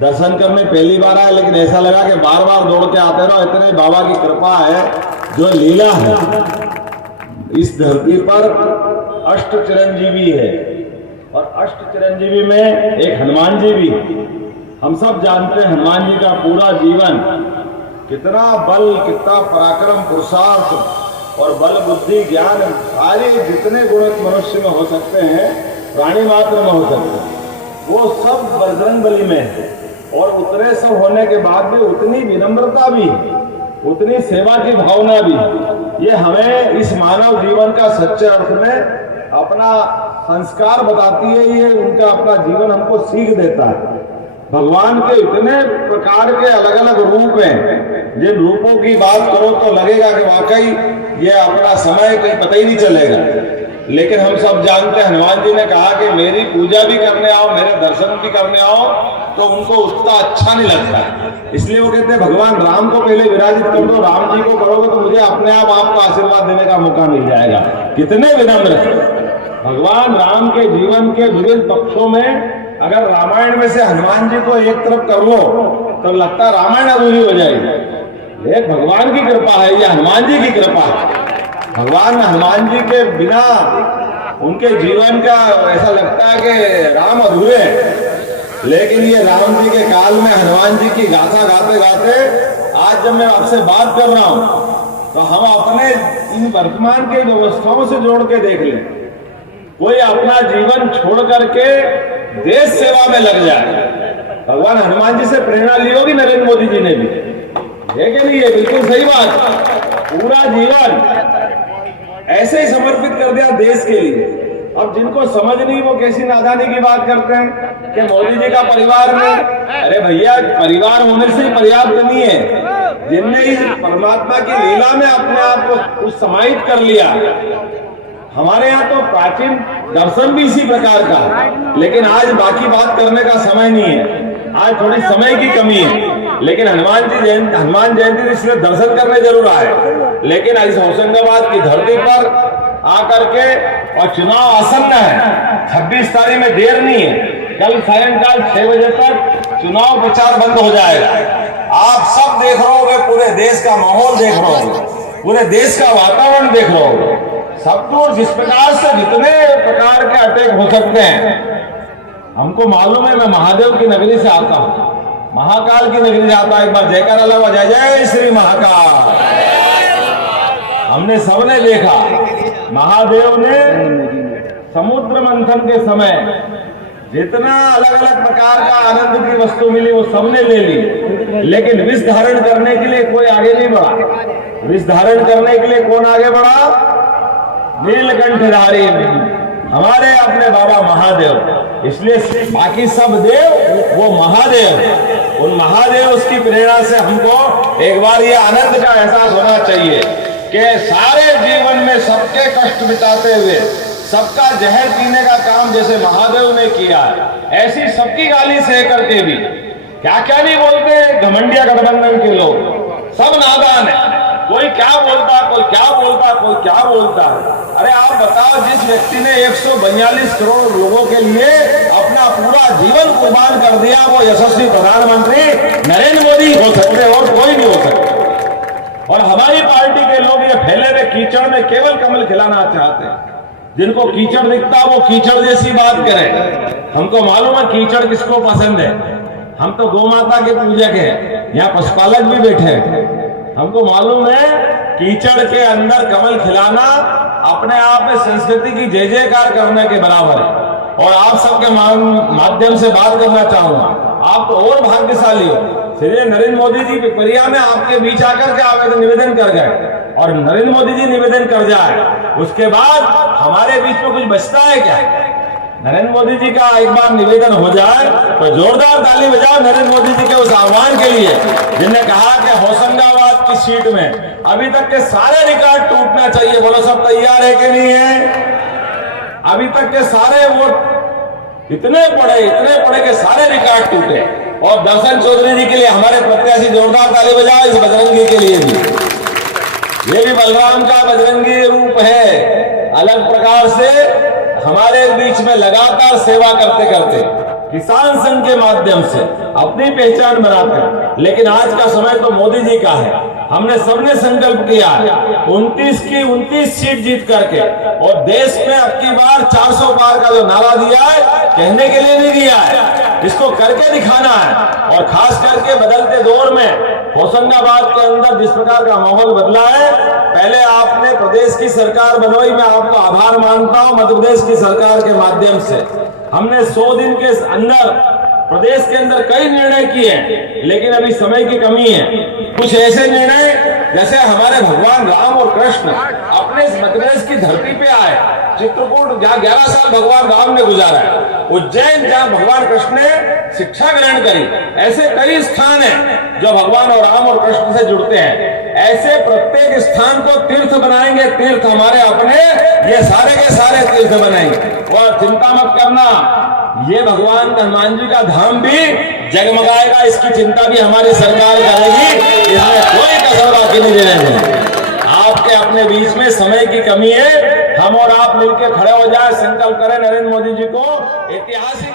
दर्शन करने पहली बार आए, लेकिन ऐसा लगा कि बार बार दौड़ के आते रहो। इतने बाबा की कृपा है, जो लीला है। इस धरती पर अष्ट चिरंजीवी है, और अष्ट चिरंजीवी में एक हनुमान जी भी। हम सब जानते हैं हनुमान जी का पूरा जीवन, कितना बल, कितना पराक्रम, पुरुषार्थ और बल, बुद्धि, ज्ञान, सारे जितने गुण मनुष्य में हो सकते हैं, प्राणी मात्र में हो सकते हैं, वो सब बजरंगबली में है। और उतने सब होने के बाद भी उतनी विनम्रता भी, उतनी सेवा की भावना भी। ये हमें इस मानव जीवन का सच्चे अर्थ में अपना संस्कार बताती है। ये उनका अपना जीवन हमको सीख देता है। भगवान के इतने प्रकार के अलग अलग रूप हैं, जिन रूपों की बात करो तो लगेगा कि वाकई ये अपना समय कहीं पता ही नहीं चलेगा। लेकिन हम सब जानते हैं, हनुमान जी ने कहा कि मेरी पूजा भी करने आओ, मेरे दर्शन भी करने आओ, तो उनको उतना अच्छा नहीं लगता है। इसलिए वो कहते हैं भगवान राम को पहले विराजित कर दो, राम जी को करोगे तो मुझे अपने आप आपको आशीर्वाद देने का मौका मिल जाएगा। कितने विनम्र भगवान राम के जीवन के विभिन्न पक्षों में। अगर रामायण में से हनुमान जी को एक तरफ कर लो तो लगता है रामायण अधूरी हो जाएगी। एक भगवान की कृपा है, ये हनुमान जी की कृपा है। भगवान हनुमान जी के बिना उनके जीवन का ऐसा लगता है कि राम अधूरे हैं। लेकिन ये राम जी के काल में हनुमान जी की गाथा गाते गाते आज जब मैं आपसे बात कर रहा हूं, तो हम अपने इन वर्तमान के व्यवस्थाओं से जोड़ के देख लें। कोई अपना जीवन छोड़ करके देश सेवा में लग जाए। भगवान हनुमान जी से प्रेरणा ली होगी नरेंद्र मोदी जी ने भी, है कि नहीं? ये बिल्कुल सही बात। पूरा जीवन ऐसे ही समर्पित कर दिया देश के लिए। अब जिनको समझ नहीं, वो कैसी नादानी की बात करते हैं कि मोदी जी का परिवार में। अरे भैया, परिवार होने से ही पर्याप्त नहीं है। जिनने इस परमात्मा की लीला में अपने आप को कुछ समाहित कर लिया। हमारे यहाँ तो प्राचीन दर्शन भी इसी प्रकार का है, लेकिन आज बाकी बात करने का समय नहीं है। आज थोड़ी समय की कमी है। लेकिन हनुमान जयंती इसलिए दर्शन करने जरूर आए। लेकिन इस होशंगाबाद की धरती पर आकर के, और चुनाव आसन्न है, 26 तारीख में देर नहीं है। कल सायंकाल 6 बजे तक चुनाव प्रचार बंद हो जाएगा। आप सब देख रहे होगे, पूरे देश का माहौल देख रहे होगे, पूरे देश का वातावरण देख रहे होगे। सब दूर जिस प्रकार से जितने प्रकार के अटैक हो सकते हैं, हमको मालूम है। मैं महादेव की नगरी से आता हूं, महाकाल की नगरी से आता हूं। एक बार जयकारा लगा, जय जय श्री महाकाल। हमने सबने देखा, महादेव ने समुद्र मंथन के समय जितना अलग अलग प्रकार का आनंद की वस्तु मिली वो सबने ले ली। लेकिन विष धारण करने के लिए कोई आगे नहीं बढ़ा। विष धारण करने के लिए कौन आगे बढ़ा? नीलकंठधारी हमारे अपने बाबा महादेव। इसलिए बाकी सब देव, वो महादेव। उन महादेव उसकी प्रेरणा से हमको एक बार ये आनंद का एहसास होना चाहिए कि सारे जीवन में सबके कष्ट मिटाते हुए, सबका जहर पीने का काम जैसे महादेव ने किया, ऐसी सबकी गाली सह करके भी क्या क्या नहीं बोलते घमंडिया गठबंधन के लोग। सब नादान है, कोई क्या बोलता, कोई क्या बोलता, कोई क्या बोलता है। अरे आप बताओ, जिस व्यक्ति ने 142 करोड़ लोगों के लिए अपना पूरा जीवन कुर्बान कर दिया, वो यशस्वी प्रधानमंत्री नरेंद्र मोदी हो सकते और कोई नहीं हो सकता। और हमारी पार्टी के लोग ये फैले हुए कीचड़ में केवल कमल खिलाना चाहते हैं। जिनको कीचड़ दिखता वो कीचड़ जैसी बात करें। हमको मालूम है कीचड़ किसको पसंद है। हम तो गौ माता के पूजक हैं, यहाँ पशुपालक भी बैठे हैं। हमको मालूम है कीचड़ के अंदर कमल खिलाना अपने आप में संस्कृति की जय जयकार करने के बराबर है। और आप सबके माध्यम से बात करना चाहूंगा, आप तो और भाग्यशाली हो। श्री नरेंद्र मोदी जी पिपरिया में आपके बीच आकर के आवेदन निवेदन कर गए, और नरेंद्र मोदी जी निवेदन कर जाए, उसके बाद हमारे बीच में कुछ बचता है क्या? नरेंद्र मोदी जी का एक बार निवेदन हो जाए तो जोरदार ताली बजाओ नरेंद्र मोदी जी के उस आह्वान के लिए, जिन्होंने कहा कि होशंगाबाद की सीट में अभी तक के सारे रिकॉर्ड टूटना चाहिए। बोलो सब तैयार है कि नहीं है? अभी तक के सारे वोट इतने पड़े कि सारे रिकॉर्ड टूटे। और दर्शन चौधरी जी के लिए हमारे प्रत्याशी, जोरदार ताली बजाओ इस बजरंगी के लिए भी। ये भी बलराम का बजरंगी रूप है, अलग प्रकार से हमारे बीच में लगातार सेवा करते करते किसान संघ के माध्यम से अपनी पहचान बनाकर। लेकिन आज का समय तो मोदी जी का है। हमने सबने संकल्प किया 29 की 29 सीट जीत करके, और देश में अब की बार 400 पार का जो नारा दिया है, कहने के लिए नहीं दिया है, इसको करके दिखाना है। और खास करके बदलते दौर में होशंगाबाद के अंदर जिस प्रकार का माहौल बदला है, पहले आपने प्रदेश की सरकार बनवाई, मैं आपका आभार मानता हूं। मध्य प्रदेश की सरकार के माध्यम से हमने 100 दिन के अंदर प्रदेश के अंदर कई निर्णय किए, लेकिन अभी समय की कमी है। कुछ ऐसे निर्णय जैसे हमारे भगवान राम और कृष्ण अपने मध्य प्रदेश की धरती पे आए, चित्रकूट जहाँ 11 साल भगवान राम ने गुजारा है, उज्जैन जहाँ भगवान कृष्ण ने शिक्षा ग्रहण करी, ऐसे कई स्थान हैं जो भगवान और राम और कृष्ण से जुड़ते हैं। ऐसे प्रत्येक स्थान को तीर्थ बनाएंगे, तीर्थ हमारे अपने, ये सारे के सारे तीर्थ बनाएंगे। और चिंता मत करना, ये भगवान हनुमान जी का धाम भी जगमगाएगा, इसकी चिंता भी हमारी सरकार करेगी, इसमें कोई कसर बाकी नहीं रहेगी। आपके अपने बीच में समय की कमी है, हम और आप मिलकर खड़े हो जाए, संकल्प करें नरेंद्र मोदी जी को ऐतिहासिक